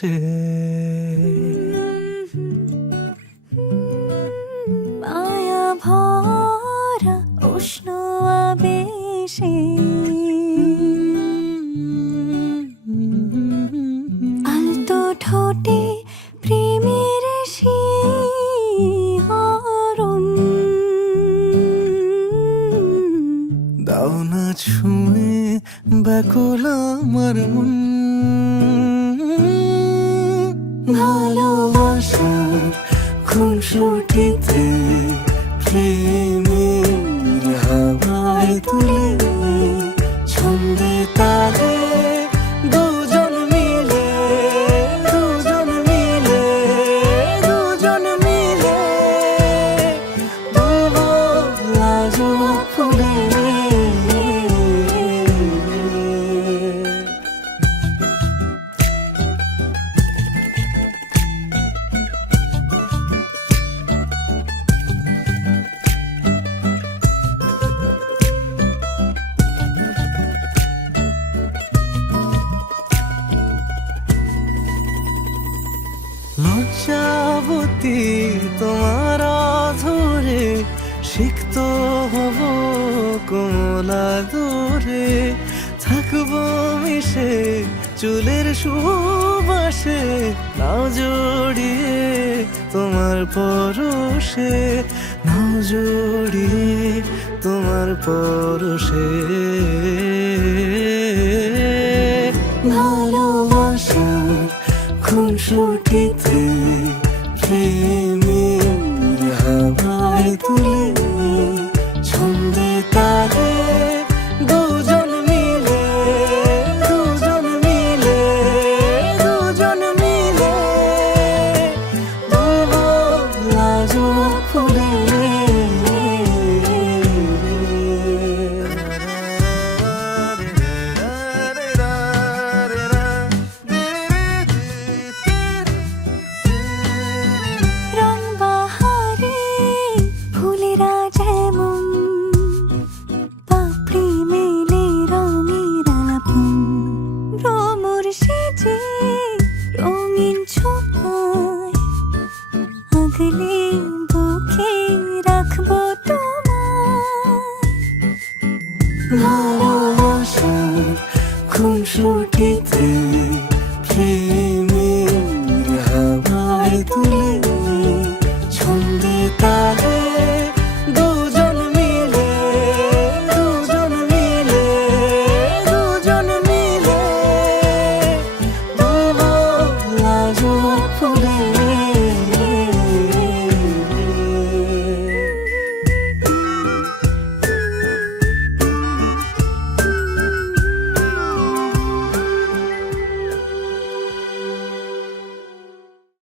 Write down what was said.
আসে। মায়া ভরা উষ্ণ আবেশে আলতো ঠোঁটে প্রেমের শিহরণ দাও না ছুঁয়ে ব্যাকুল আমার মন, ভালোবাসার খুনসুটিতে প্রেমের হাওয়ায় তুলে ছন্দে তালে দুজন মিলে, দুজন মিলে, দুজন মিলে দুবো লাজো ফুলে। লজ্জাবতী তোমার ধরে সিক্ত হব কমলা দূরে, থাকবো মিশে চুলের সুবাসে, নাও জড়িয়ে তোমার পরশে, নাও জড়িয়ে তোমার পরশে। ভালোবাসার খুনসুটিতে প্রেমের হাওয়ায় তুলে